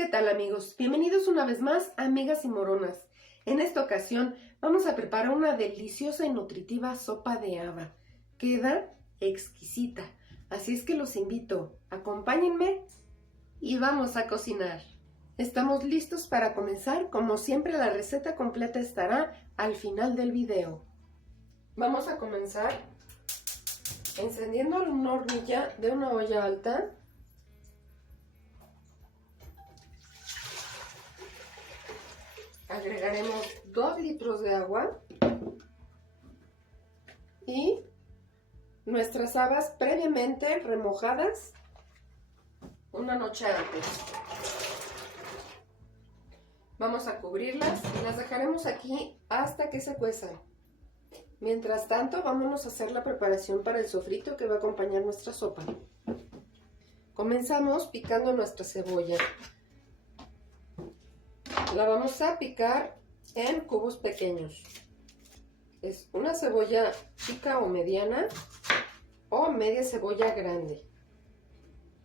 ¿Qué tal, amigos? Bienvenidos una vez más a Amigas y Moronas. En esta ocasión vamos a preparar una deliciosa y nutritiva sopa de haba. Queda exquisita, así es que los invito, acompáñenme y vamos a cocinar. Estamos listos para comenzar. Como siempre, la receta completa estará al final del video. Vamos a comenzar encendiendo una hornilla de una olla alta. Agregaremos 2 litros de agua y nuestras habas previamente remojadas una noche antes. Vamos a cubrirlas y las dejaremos aquí hasta que se cuezan. Mientras tanto, vámonos a hacer la preparación para el sofrito que va a acompañar nuestra sopa. Comenzamos picando nuestra cebolla. La vamos a picar en cubos pequeños. Es una cebolla chica o mediana o media cebolla grande.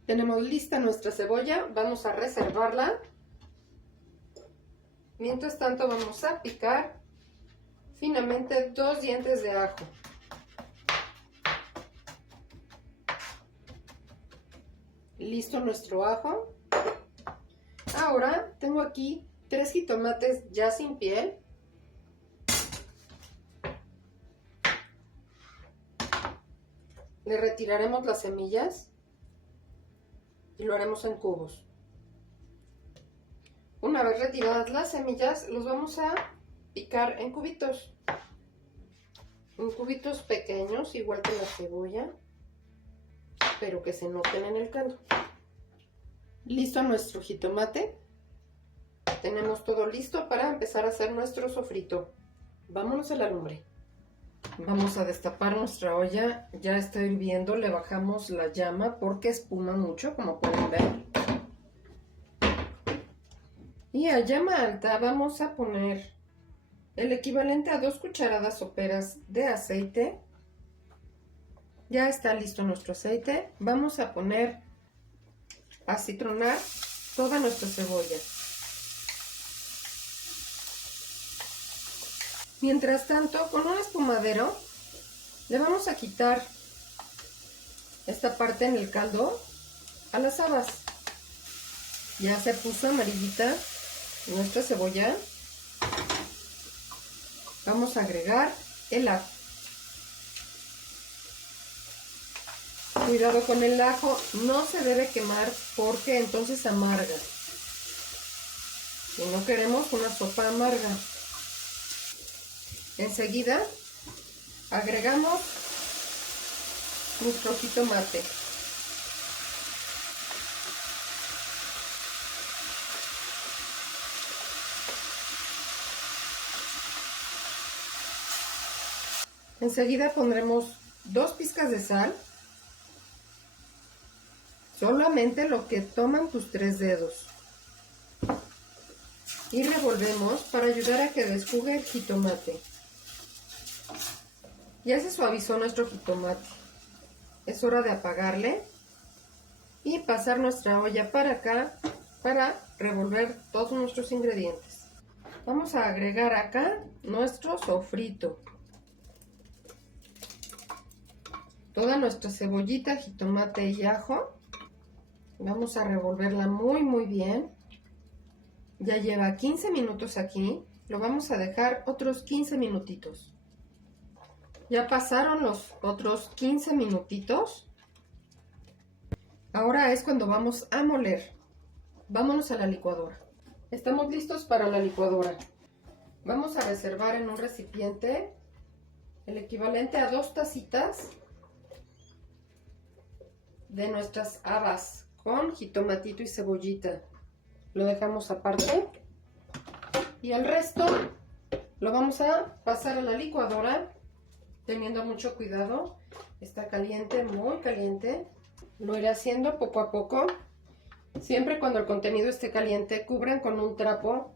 Tenemos lista nuestra cebolla, vamos a reservarla. Mientras tanto vamos a picar finamente 2 dientes de ajo. Listo nuestro ajo. Ahora tengo aquí 3 jitomates ya sin piel. Le retiraremos las semillas y lo haremos en cubos. Una vez retiradas las semillas, los vamos a picar en cubitos. En cubitos pequeños, igual que la cebolla, pero que se noten en el caldo. Listo nuestro jitomate. Tenemos todo listo para empezar a hacer nuestro sofrito. Vámonos a la lumbre. Vamos a destapar nuestra olla. Ya está hirviendo, le bajamos la llama porque espuma mucho, como pueden ver. Y a llama alta vamos a poner el equivalente a 2 cucharadas soperas de aceite. Ya está listo nuestro aceite. Vamos a poner a citronar toda nuestra cebolla. Mientras tanto, con un espumadero le vamos a quitar esta parte en el caldo a las habas. Ya se puso amarillita nuestra cebolla. Vamos a agregar el ajo. Cuidado con el ajo, no se debe quemar porque entonces amarga. Y no queremos una sopa amarga. Enseguida agregamos nuestro jitomate. Enseguida pondremos 2 pizcas de sal. Solamente lo que toman tus 3 dedos. Y revolvemos para ayudar a que desjugue el jitomate. Ya se suavizó nuestro jitomate. Es hora de apagarle y pasar nuestra olla para acá para revolver todos nuestros ingredientes. Vamos a agregar acá nuestro sofrito. Toda nuestra cebollita, jitomate y ajo. Vamos a revolverla muy bien. Ya lleva 15 minutos aquí. Lo vamos a dejar otros 15 minutitos. Ya pasaron los otros 15 minutitos. Ahora es cuando vamos a moler. Vámonos a la licuadora. Estamos listos para la licuadora. Vamos a reservar en un recipiente el equivalente a 2 tacitas de nuestras habas con jitomatito y cebollita. Lo dejamos aparte y el resto lo vamos a pasar a la licuadora teniendo mucho cuidado. Está caliente, muy caliente. Lo iré haciendo poco a poco. Siempre cuando el contenido esté caliente, cubran con un trapo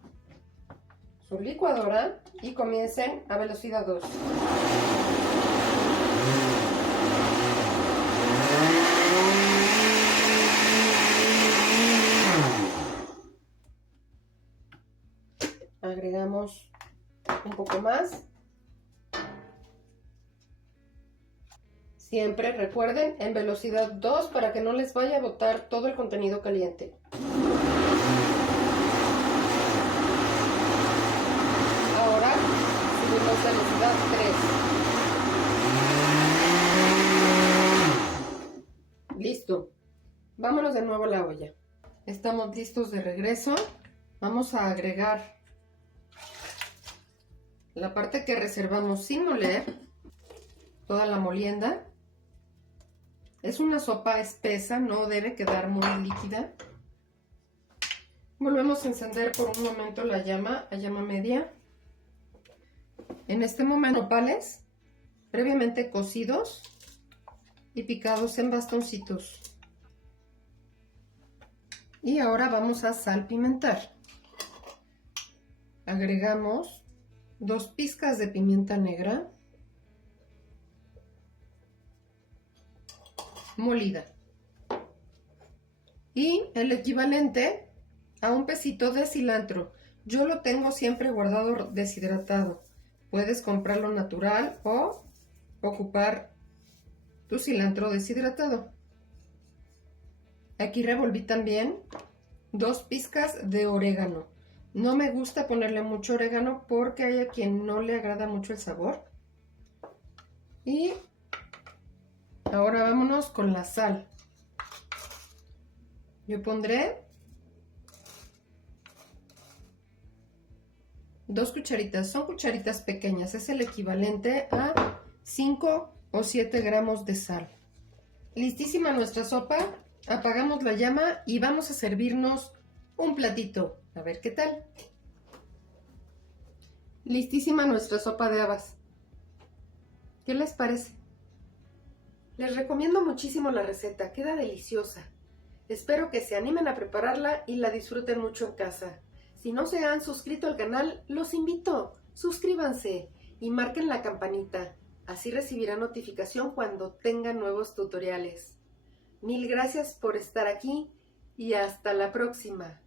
su licuadora y comiencen a velocidad 2. agregamos un poco más. Siempre recuerden en velocidad 2 para que no les vaya a botar todo el contenido caliente. Ahora subimos velocidad 3. Listo. Vámonos de nuevo a la olla. Estamos listos de regreso. Vamos a agregar la parte que reservamos sin moler, toda la molienda. Es una sopa espesa, no debe quedar muy líquida. Volvemos a encender por un momento la llama a llama media. En este momento, nopales previamente cocidos y picados en bastoncitos. Y ahora vamos a salpimentar. Agregamos 2 pizcas de pimienta negra molida y el equivalente a un pesito de cilantro. Yo lo tengo siempre guardado deshidratado. Puedes comprarlo natural o ocupar tu cilantro deshidratado. Aquí revolví también 2 pizcas de orégano. No me gusta ponerle mucho orégano porque hay a quien no le agrada mucho el sabor. Y ahora vámonos con la sal. Yo pondré 2 cucharitas, son cucharitas pequeñas, es el equivalente a 5 o 7 gramos de sal. Listísima nuestra sopa, apagamos la llama y vamos a servirnos un platito. A ver qué tal. Listísima nuestra sopa de habas. ¿Qué les parece? Les recomiendo muchísimo la receta, queda deliciosa. Espero que se animen a prepararla y la disfruten mucho en casa. Si no se han suscrito al canal, los invito. Suscríbanse y marquen la campanita. Así recibirán notificación cuando tengan nuevos tutoriales. Mil gracias por estar aquí y hasta la próxima.